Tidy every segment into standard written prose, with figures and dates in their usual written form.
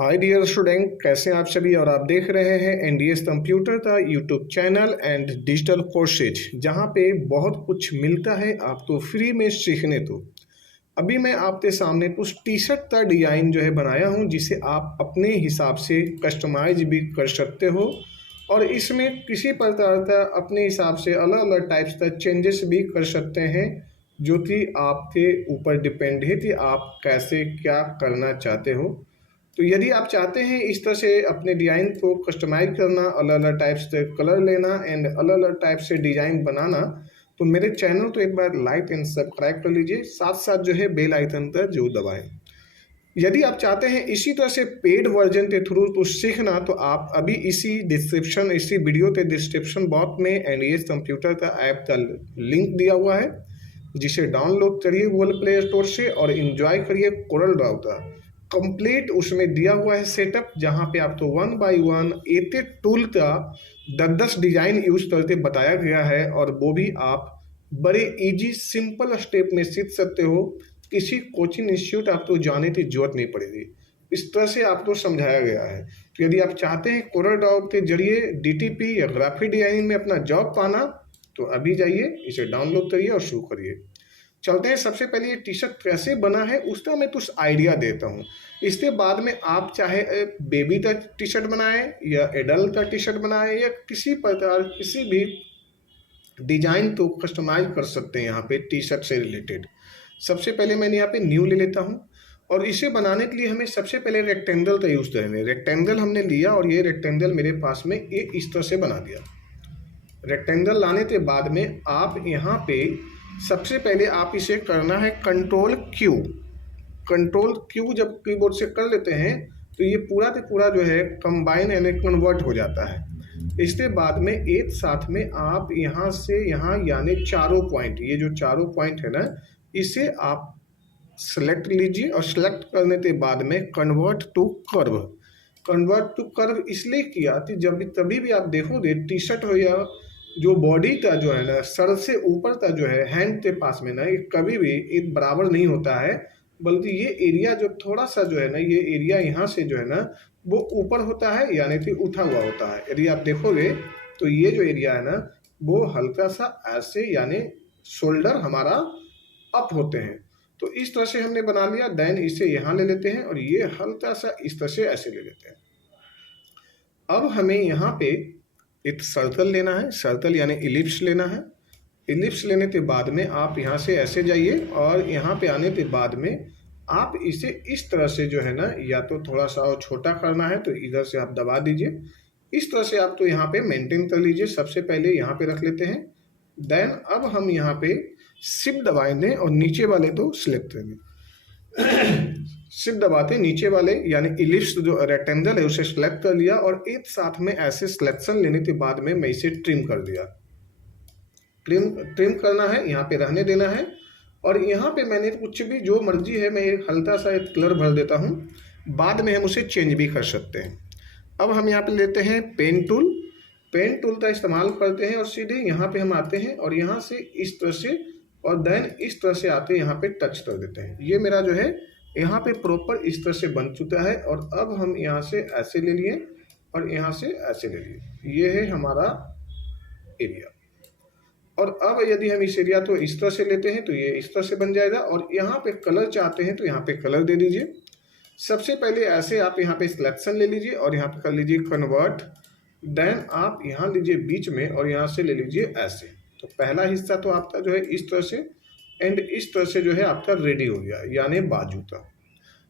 Hi dear student, कैसे हैं आप सभी। और आप देख रहे हैं एनडीएस कंप्यूटर का YouTube channel and digital courses, जहां पे बहुत कुछ मिलता है आपको फ्री में सीखने को। अभी मैं आपके सामने कुछ टी शर्ट का डिज़ाइन जो है बनाया हूं, जिसे आप अपने हिसाब से कस्टमाइज भी कर सकते हो और इसमें किसी प्रकार का अपने हिसाब से अलग अलग टाइप्स का चेंजेस भी कर सकते हैं, जो कि आपके ऊपर डिपेंड है कि आप कैसे क्या करना चाहते हो। तो यदि आप चाहते हैं इस तरह से अपने डिज़ाइन को कस्टमाइज करना, अलग अलग टाइप से कलर लेना एंड अलग अलग टाइप से डिज़ाइन बनाना, तो मेरे चैनल को एक बार लाइक एंड सब्सक्राइब कर लीजिए, साथ साथ जो है बेल आइकन पर जरूर दबाएं। यदि आप चाहते हैं इसी तरह से पेड वर्जन के थ्रू तो सीखना, तो आप अभी इसी वीडियो के डिस्क्रिप्शन बॉक्स में एनडीएस कंप्यूटर का ऐप का लिंक दिया हुआ है, जिसे डाउनलोड करिए गूगल प्ले स्टोर से और इन्जॉय करिए कोरल ड्रॉ का कंप्लीट। उसमें दिया हुआ है सेटअप, जहां पे आपको वन बाय वन एक एक टूल का 10-10 डिजाइन यूज करके बताया गया है, और वो भी आप बड़े इजी सिंपल स्टेप में सीख सकते हो। किसी कोचिंग इंस्टीट्यूट आपको जाने की जरूरत नहीं पड़ेगी, इस तरह से आपको समझाया गया है। तो यदि आप चाहते हैं कोरल ड्रॉ के जरिए डीटीपी या ग्राफिक डिजाइनिंग में अपना जॉब पाना, तो अभी जाइए, इसे डाउनलोड करिए और शुरू करिए। चलते हैं, सबसे पहले ये टी शर्ट कैसे बना है उसका मैं कुछ आइडिया देता हूँ। इसके बाद में आप चाहे बेबी का टी शर्ट बनाएं या एडल्ट का टी शर्ट बनाएं या किसी प्रकार किसी भी डिजाइन को कस्टमाइज कर सकते हैं यहाँ पे टी शर्ट से रिलेटेड। सबसे पहले मैंने यहाँ पे न्यू ले लेता हूँ, और इसे बनाने के लिए हमें सबसे पहले रेक्टेंगल का यूज़ करेंगे। रेक्टेंगल हमने लिया और ये रेक्टेंगल मेरे पास में ये इस तरह से बना दिया। रेक्टेंगल लाने के बाद में आप यहाँ पे सबसे पहले आप इसे करना है कंट्रोल क्यू। कंट्रोल क्यू जब कीबोर्ड से कर लेते हैं तो ये पूरा का पूरा जो है कंबाइन यानी कन्वर्ट हो जाता है। इसके बाद में एक साथ में आप यहाँ से यहाँ यानी चारों पॉइंट, ये जो चारों पॉइंट है ना, इसे आप सेलेक्ट लीजिए और सेलेक्ट करने के बाद में convert to curve. Convert to curve इसलिए किया कि जब भी तभी भी आप देखोगे टी शर्ट हो या जो बॉडी का जो है ना, सर से ऊपर का जो है हैंड के पास में ना, ये कभी भी एक बराबर नहीं होता है, बल्कि ये एरिया जो थोड़ा सा जो है ना, ये एरिया यहाँ से जो है ना वो ऊपर होता है, यानी कि उठा हुआ होता है। यदि आप देखोगे तो ये जो एरिया है ना वो हल्का सा ऐसे यानी शोल्डर हमारा अप होते हैं। तो इस तरह से हमने बना लिया। देन इसे यहाँ ले लेते हैं और ये हल्का सा इस तरह से ऐसे ले लेते हैं। अब हमें यहाँ पे एक सर्कल लेना है, सर्कल यानी इलिप्स लेना है। इलिप्स लेने के बाद में आप यहाँ से ऐसे जाइए और यहाँ पे आने के बाद में आप इसे इस तरह से जो है ना, या तो थोड़ा सा और छोटा करना है तो इधर से आप दबा दीजिए। इस तरह से आप तो यहाँ पे मेंटेन कर लीजिए। सबसे पहले यहाँ पे रख लेते हैं। देन अब हम यहाँ पे शिफ्ट दबाएंगे और नीचे वाले तो सिलेक्ट करेंगे। शिफ्ट दबाते नीचे वाले यानी इलिप्स जो रेक्टेंगल है उसे सेलेक्ट कर लिया, और एक साथ में ऐसे सिलेक्शन लेने के बाद में मैं इसे ट्रिम कर दिया। ट्रिम करना है, यहाँ पे रहने देना है। और यहाँ पे मैंने कुछ भी जो मर्जी है, मैं एक हल्का सा एक कलर भर देता हूँ, बाद में हम उसे चेंज भी कर सकते हैं। अब हम यहाँ पे लेते हैं पेन टूल। पेन टूल का इस्तेमाल करते हैं और सीधे यहाँ पे हम आते हैं और यहाँ से इस तरह से, और देन इस तरह से आते हैं यहाँ पे टच कर देते हैं। ये मेरा जो है यहाँ पे प्रॉपर इस तरह से बन चुका है। और अब हम यहाँ से ऐसे ले लिए और यहाँ से ऐसे ले लिए, ये है हमारा एरिया। और अब यदि हम इस एरिया तो इस तरह से लेते हैं तो ये इस तरह से बन जाएगा। और यहाँ पे कलर चाहते हैं तो यहाँ पे कलर दे दीजिए। सबसे पहले ऐसे आप यहाँ पे सिलेक्शन ले लीजिए और यहाँ पे कर लीजिए कन्वर्ट। देन आप यहाँ लीजिए बीच में और यहाँ से ले लीजिए ऐसे। तो पहला हिस्सा तो आपका जो है इस तरह से, एंड इस तरह से जो है आपका रेडी हो गया यानी बाजू का।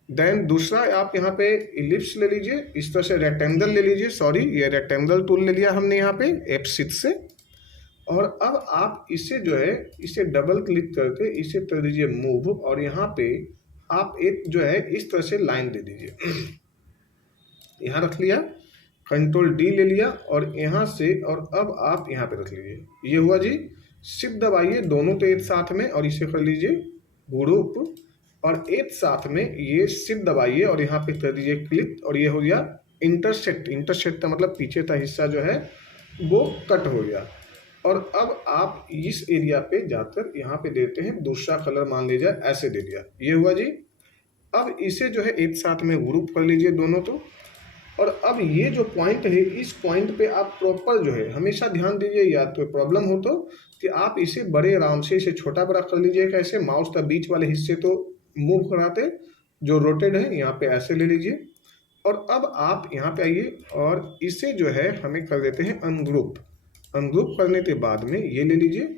देन दूसरा आप यहाँ पे इलिप्स ले लीजिए, इस तरह से रेक्टेंगल ले लीजिए, सॉरी ये रेक्टेंगल टूल ले लिया हमने यहाँ पे F6 से। और अब आप इसे जो है इसे डबल क्लिक करके इसे कर दीजिए मूव, और यहाँ पे आप एक जो है इस तरह से लाइन दे दीजिए। यहाँ रख लिया, कंट्रोल D ले लिया और यहाँ से, और अब आप यहाँ पे रख लीजिए। ये हुआ जी। शिफ्ट दबाइए दोनों तो एक साथ में और इसे कर लीजिए ग्रुप, और एक साथ में ये शिफ्ट दबाइए और यहाँ पे कर दीजिए क्लिक, और ये हो गया इंटरसेक्ट। इंटरसेक्ट का मतलब पीछे का हिस्सा जो है वो कट हो गया। और अब आप इस एरिया पे जाकर यहाँ पे देते हैं दूसरा कलर, मान लीजिए ऐसे दे दिया, ये हुआ जी। अब इसे जो है एक साथ में ग्रुप कर लीजिए दोनों तो। और अब ये जो पॉइंट है, इस पॉइंट पे आप प्रॉपर जो है हमेशा ध्यान दीजिए, या तो प्रॉब्लम हो तो कि आप इसे बड़े आराम से इसे छोटा बड़ा कर लीजिए। कैसे? माउस का बीच वाले हिस्से तो मूव कराते, जो रोटेड है यहाँ पे ऐसे ले लीजिए। और अब आप यहाँ पे आइए और इसे जो है हमें कर देते हैं अनग्रुप। अनग्रुप करने के बाद में ये ले लीजिए,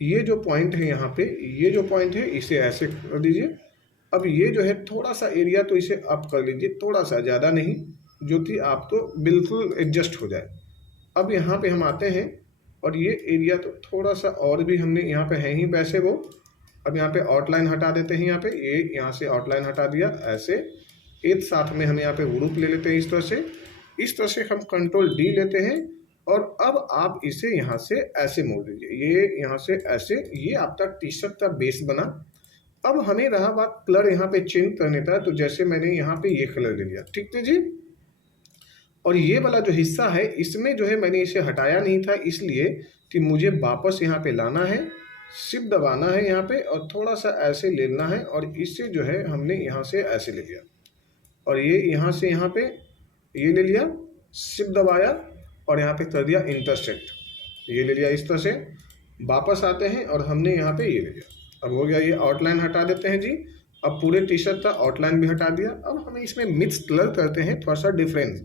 ये जो पॉइंट है यहाँ पे, ये जो पॉइंट है इसे ऐसे कर दीजिए। अब ये जो है थोड़ा सा एरिया तो इसे अप कर लीजिए, थोड़ा सा, ज़्यादा नहीं, जो कि आपको बिल्कुल एडजस्ट हो जाए। अब यहाँ पे हम आते हैं और ये एरिया तो थोड़ा सा और भी हमने यहाँ पे है ही वैसे वो। अब यहाँ पे आउटलाइन हटा देते हैं, यहाँ पे ये यहाँ से आउटलाइन हटा दिया ऐसे। एक साथ में हम यहाँ पे ग्रुप ले लेते हैं इस तरह से। इस तरह से हम कंट्रोल डी लेते हैं और अब आप इसे यहाँ से ऐसे मोड़ दीजिए, ये यहाँ से ऐसे। ये आपका टी शर्ट का बेस बना। अब हमें रहा बात कलर यहाँ पे चेंज करने का, तो जैसे मैंने यहाँ पे ये कलर ले लिया, ठीक है जी। और ये वाला जो हिस्सा है इसमें जो है मैंने इसे हटाया नहीं था, इसलिए कि मुझे वापस यहाँ पे लाना है, शिफ्ट दबाना है यहाँ पे और थोड़ा सा ऐसे लेना है। और इससे जो है हमने यहाँ से ऐसे ले लिया और ये यहाँ से यहाँ पे ये ले लिया, शिफ्ट दबाया और यहाँ पे कर दिया इंटरसेक्ट, ये ले लिया इस तरह से। वापस आते हैं और हमने यहाँ पे ये ले लिया। अब हो गया, ये आउटलाइन हटा देते हैं जी। अब पूरे टी शर्ट का आउटलाइन भी हटा दिया। अब हमें इसमें मिक्स कलर करते हैं, थोड़ा सा डिफरेंस।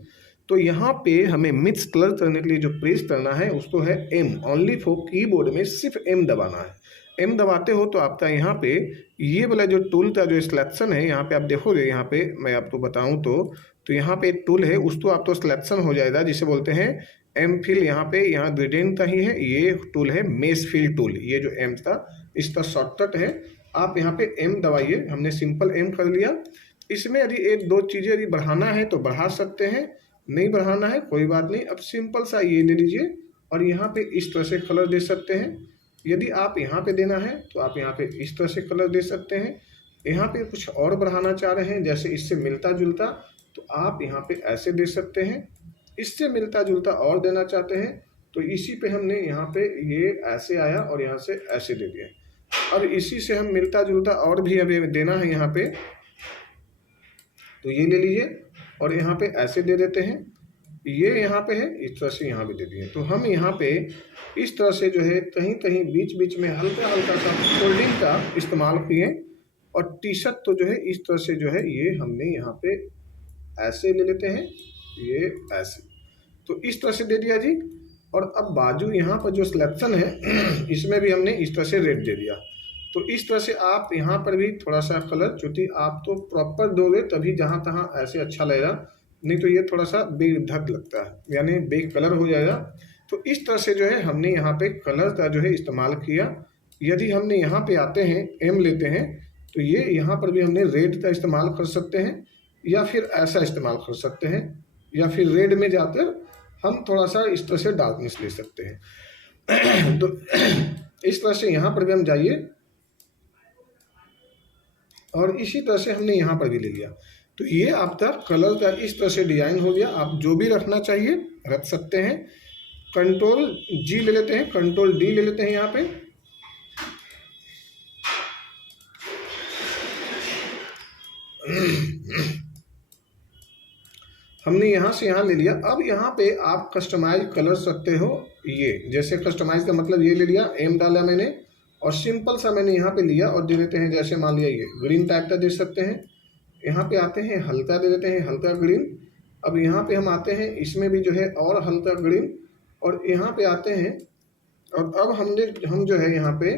तो यहाँ पे हमें मिक्स कलर करने के लिए जो प्रेस करना है उसको है एम, ओनली फॉर कीबोर्ड में सिर्फ एम दबाना है। एम दबाते हो तो आपका यहाँ पे ये वाला जो टूल का जो सिलेक्शन है, यहाँ पे आप देखोगे, यहाँ पे मैं आपको बताऊँ तो यहाँ पे एक टूल है, उसको आप तो सिलेक्शन हो जाएगा, जिसे बोलते हैं एम फिल। यहाँ पे यहाँ ग्रेडियंट का ही है, ये टूल है मेश फिल टूल। ये जो एम था इसका शॉर्टकट है, आप यहाँ पे एम दबाइए। हमने सिंपल एम कर लिया। इसमें यदि एक दो चीज़ें यदि बढ़ाना है तो बढ़ा सकते हैं, नहीं बढ़ाना है कोई बात नहीं। अब सिंपल सा ये ले लीजिए और यहाँ पे इस तरह से कलर दे सकते हैं। यदि आप यहाँ पे देना है तो आप यहाँ पे इस तरह से कलर दे सकते हैं। यहाँ पे कुछ और बढ़ाना चाह रहे हैं, जैसे इससे मिलता जुलता, तो आप यहाँ पे ऐसे दे सकते हैं। इससे मिलता जुलता और देना चाहते हैं तो इसी पे हमने यहाँ पे ये ऐसे आया और यहाँ से ऐसे दे दिया। और इसी से हम मिलता जुलता और भी अभी देना है यहाँ पे, तो ये ले लीजिए और यहाँ पे ऐसे दे देते हैं। ये यहाँ पे है, इस तरह से यहाँ भी दे दिए। तो हम यहाँ पे इस तरह से जो है कहीं कहीं बीच बीच में हल्का हल्का सा फोल्डिंग का इस्तेमाल किए। और टी शर्ट तो जो है इस तरह से जो है ये हमने यहाँ पे ऐसे ले लेते हैं, ये ऐसे, तो इस तरह से दे दिया जी। और अब बाजू यहाँ पर जो सिलेक्शन है इसमें भी हमने इस तरह से रेड दे दिया। तो इस तरह से आप यहाँ पर भी थोड़ा सा कलर, चूँकि आप तो प्रॉपर दोगे तभी जहाँ तहाँ ऐसे अच्छा लगेगा, नहीं तो ये थोड़ा सा बेधक लगता है, यानी बे कलर हो जाएगा। तो इस तरह से जो है हमने यहाँ पे कलर का जो है इस्तेमाल किया। यदि हमने यहाँ पे आते हैं, एम लेते हैं, तो ये यहाँ पर भी हमने रेड का इस्तेमाल कर सकते हैं या फिर ऐसा इस्तेमाल कर सकते हैं, या फिर रेड में जाकर हम थोड़ा सा इस तरह से डार्कनेस ले सकते हैं। तो इस तरह से यहाँ पर भी हम जाइए और इसी तरह से हमने यहाँ पर भी ले लिया। तो ये आपका कलर का इस तरह से डिजाइन हो गया। आप जो भी रखना चाहिए रख सकते हैं। कंट्रोल जी ले लेते हैं, कंट्रोल डी ले लेते हैं यहाँ पे। हमने यहाँ से यहाँ ले लिया। अब यहाँ पे आप कस्टमाइज कलर सकते हो। ये जैसे कस्टमाइज का मतलब ये ले लिया, एम डाला मैंने और सिंपल सा मैंने यहाँ पे लिया और दे देते हैं, जैसे मान लिया ये ग्रीन टाइप का दे सकते हैं। यहाँ पे आते हैं हल्का दे देते हैं, हल्का ग्रीन। अब यहाँ पे हम आते हैं, इसमें भी जो है और हल्का ग्रीन। और यहाँ पे आते हैं और अब हम जो है यहाँ पे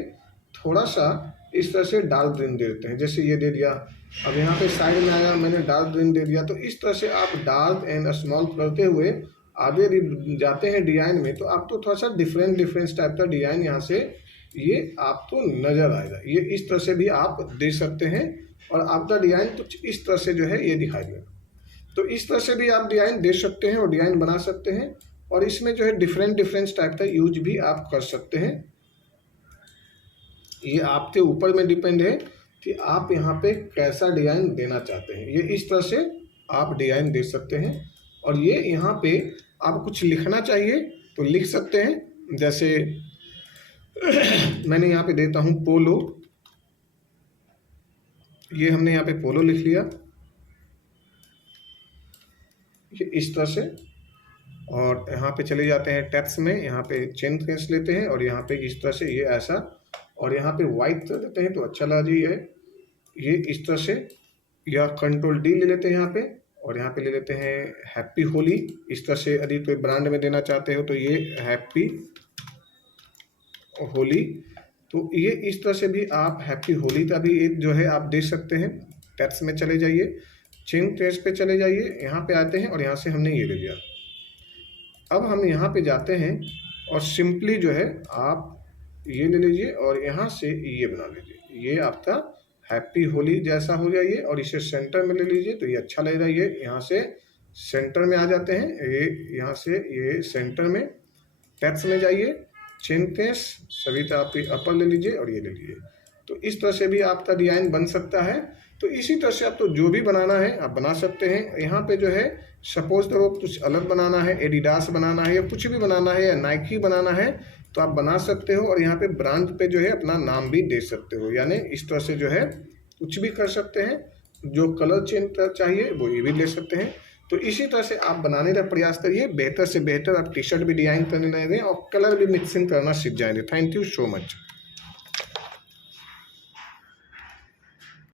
थोड़ा सा इस तरह से डार्क ग्रीन दे देते हैं, जैसे ये दे दिया। अब यहाँ पे साइड में आया, मैंने डार्क ग्रीन दे दिया। तो इस तरह से आप डार्क एंड स्मॉल करते हुए आगे जाते हैं डिजाइन में, तो आपको थोड़ा सा डिफरेंट टाइप का डिजाइन यहाँ से ये आपको नज़र आएगा। ये इस तरह से भी आप दे सकते हैं और आपका डिजाइन कुछ इस तरह से जो है ये दिखाई देगा। तो इस तरह से भी आप डिजाइन दे सकते हैं और डिजाइन बना सकते हैं। और इसमें जो है डिफरेंट टाइप का यूज भी आप कर सकते हैं। ये आपके ऊपर में डिपेंड है कि आप यहाँ पे कैसा डिजाइन देना चाहते हैं। ये इस तरह से आप डिजाइन दे सकते हैं। और ये यहाँ पे आप कुछ लिखना चाहिए तो लिख सकते हैं, जैसे मैंने यहाँ पे देता हूँ पोलो, ये हमने यहाँ पे पोलो लिख लिया, ये इस तरह से। और यहाँ पे चले जाते हैं टैब्स में, यहाँ पे चेन केस लेते हैं और यहाँ पे इस तरह से ये ऐसा, और यहाँ पे वाइट कर देते हैं तो अच्छा लग रही है ये इस तरह से, या कंट्रोल डी ले लेते हैं यहाँ पे, और यहाँ पे ले लेते हैं हैप्पी होली इस तरह से। यदि कोई ब्रांड में देना चाहते हो तो ये हैप्पी होली, तो ये इस तरह से भी आप हैप्पी होली का भी एक जो है आप दे सकते हैं। टैब्स में चले जाइए, चेन केस पे चले जाइए, यहाँ पे आते हैं और यहाँ से हमने ये ले लिया। अब हम यहाँ पे जाते हैं और सिंपली जो है आप ये ले लीजिए और यहाँ से ये बना लीजिए, ये आपका हैप्पी होली जैसा हो जाइए, और इसे सेंटर में ले लीजिए तो ये अच्छा लगेगा। ये यहाँ से सेंटर में आ जाते हैं, ये यहाँ से ये सेंटर में। टैब्स में जाइए, चेन केस सभी तरह आप अपर ले लीजिए और ये ले लीजिए। तो इस तरह से भी आपका डिजाइन बन सकता है। तो इसी तरह से आपको जो भी बनाना है आप बना सकते हैं। यहाँ पे जो है सपोज करो कुछ अलग बनाना है, एडिडास बनाना है या कुछ भी बनाना है या नाइकी बनाना है तो आप बना सकते हो, और यहाँ पे ब्रांड पे जो है अपना नाम भी दे सकते हो, यानी इस तरह से जो है कुछ भी कर सकते हैं। जो कलर चेंज चाहिए वो ये भी ले सकते हैं। तो इसी तरह से आप बनाने का प्रयास करिए, बेहतर से बेहतर आप टी शर्ट भी डिजाइन करने लगेंगे और कलर भी मिक्सिंग करना सीख जाएंगे। Thank you so much.